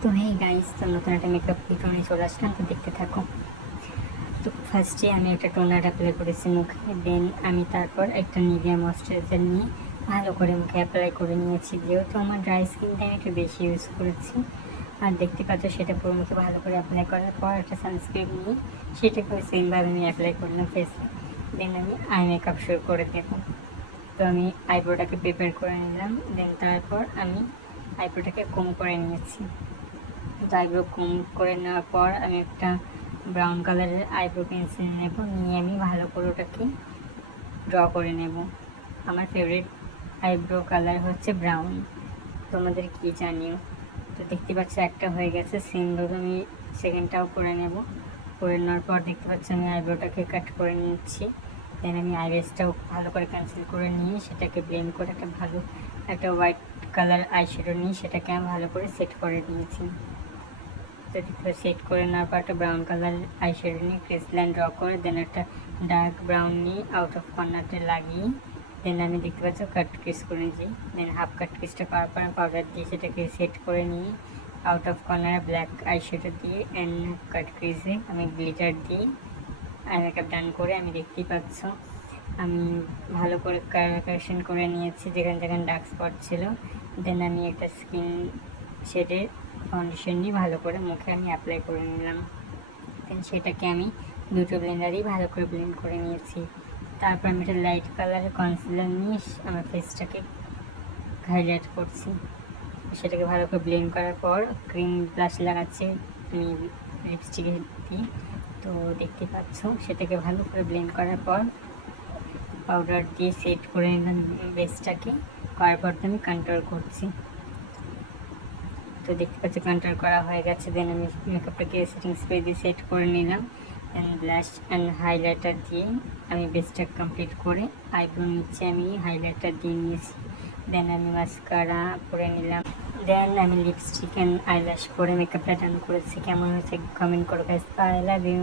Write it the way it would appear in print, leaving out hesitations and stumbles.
তো hey guys, তো নতুন একটা মেকআপ ভিডিও নিয়ে চলে আসলাম, তো দেখতে থাকো। তো ফার্স্টে আমি একটা টোনার অ্যাপ্লাই করেছি মুখে, দেন আমি তারপর একটা নিভিয়া ময়শ্চারাইজার নিয়ে ভালো করে মুখে অ্যাপ্লাই করে নিয়েছি। যেহেতু আমার ড্রাই স্কিনটা আমি একটু বেশি ইউজ করেছি, আর দেখতে পাচ্ছ সেটা পুরো মুখে ভালো করে অ্যাপ্লাই করার পর একটা সানস্ক্রিন নিয়ে সেটাকে ওই সেমভাবে আমি অ্যাপ্লাই করলাম ফেসে। দেন আমি আই মেকআপ শুরু করে দেবো। তো আমি আইব্রোটাকে প্রিপেয়ার করে নিলাম, দেন তারপর আমি আইব্রোটাকে কম করে নিয়েছি। তো আইব্রো কম করে নেওয়ার পর আমি একটা ব্রাউন কালারের আইব্রো পেন্সিল নেব, নিয়ে আমি ভালো করে ওটাকে ড্র করে নেব। আমার ফেভারিট আইব্রো কালার হচ্ছে ব্রাউন, তোমাদের কি জানিও। তো দেখতে পাচ্ছ একটা হয়ে গেছে, সেমভাবে আমি সেকেন্ডটাও করে নেব। করে নেওয়ার পর দেখতে পাচ্ছি আমি আইব্রোটাকে কাট করে নিচ্ছি। দেন আমি আইব্রোসটাও ভালো করে ক্যান্সেল করে নিয়ে সেটাকে ব্লেন্ড করে একটা হোয়াইট কালার আইশ্যাডো নিয়ে সেটাকে আমি ভালো করে সেট করে নিয়েছি। তো সেট করে নেওয়ার পর একটা ব্রাউন কালার আইশ্যাডো নিয়ে ক্রিস লাইন ড্র করে দেন একটা ডার্ক ব্রাউন নিয়ে আউট অফ কর্নারটা লাগিয়ে দেন আমি দেখতে পাচ্ছি কাট ক্রিস করে নিয়েছি। দেন হাফ কাট ক্রিসটা করার পর পাউডার দিয়ে সেটাকে সেট করে নিয়ে আউট অফ কর্নারে ব্ল্যাক আইশ্যাডো দিয়ে অ্যান্ড কাট ক্রিসে আমি গ্লিটার দিয়ে আই মেকআপ ডান করে আমি দেখতেই পাচ্ছ আমি ভালো করে কারেকশন করে নিয়েছি যেখানে যেখানে ডার্ক স্পট ছিল। দেন আমি একটা স্কিন শেডের ফাউন্ডেশন নিয়ে ভালো করে মুখে আমি অ্যাপ্লাই করে নিলাম। দেন সেটাকে আমি দুটো ব্লেন্ডারই ভালো করে ব্লেন্ড করে নিয়েছি। তারপর আমি একটা লাইট কালারের কনসিলার নিয়ে আমার ফেসটাকে হাইলাইট করছি। সেটাকে ভালো করে ব্লেন্ড করার পর ক্রিম ব্লাশ লাগাচ্ছি আমি লিপস্টিকে দিয়ে। তো দেখতে পাচ্ছ সেটাকে ভালো করে ব্লেন্ড করার পর পাউডার দিয়ে সেট করে নিলাম বেসটাকে। করার পর আমি কন্ট্রোল করছি। তো দেখতে পাচ্ছি কন্ট্রোল করা হয়ে গেছে। দেন আমি মেকআপটাকে সেটিং স্প্রে দিয়ে সেট করে নিলাম। অ্যান্ড ব্লাশ অ্যান্ড হাইলাইটার দিয়ে আমি বেসটা কমপ্লিট করে আইব্রো নিচে আমি হাইলাইটার দিয়ে নিয়েছি। দেন আমি মাস্কারা পরে নিলাম। দেন আমি লিপস্টিক অ্যান্ড আইল্যাশ পরে মেকআপটা ডান করেছি। কেমন হয়েছে কমেন্ট করো গাইস। I love you.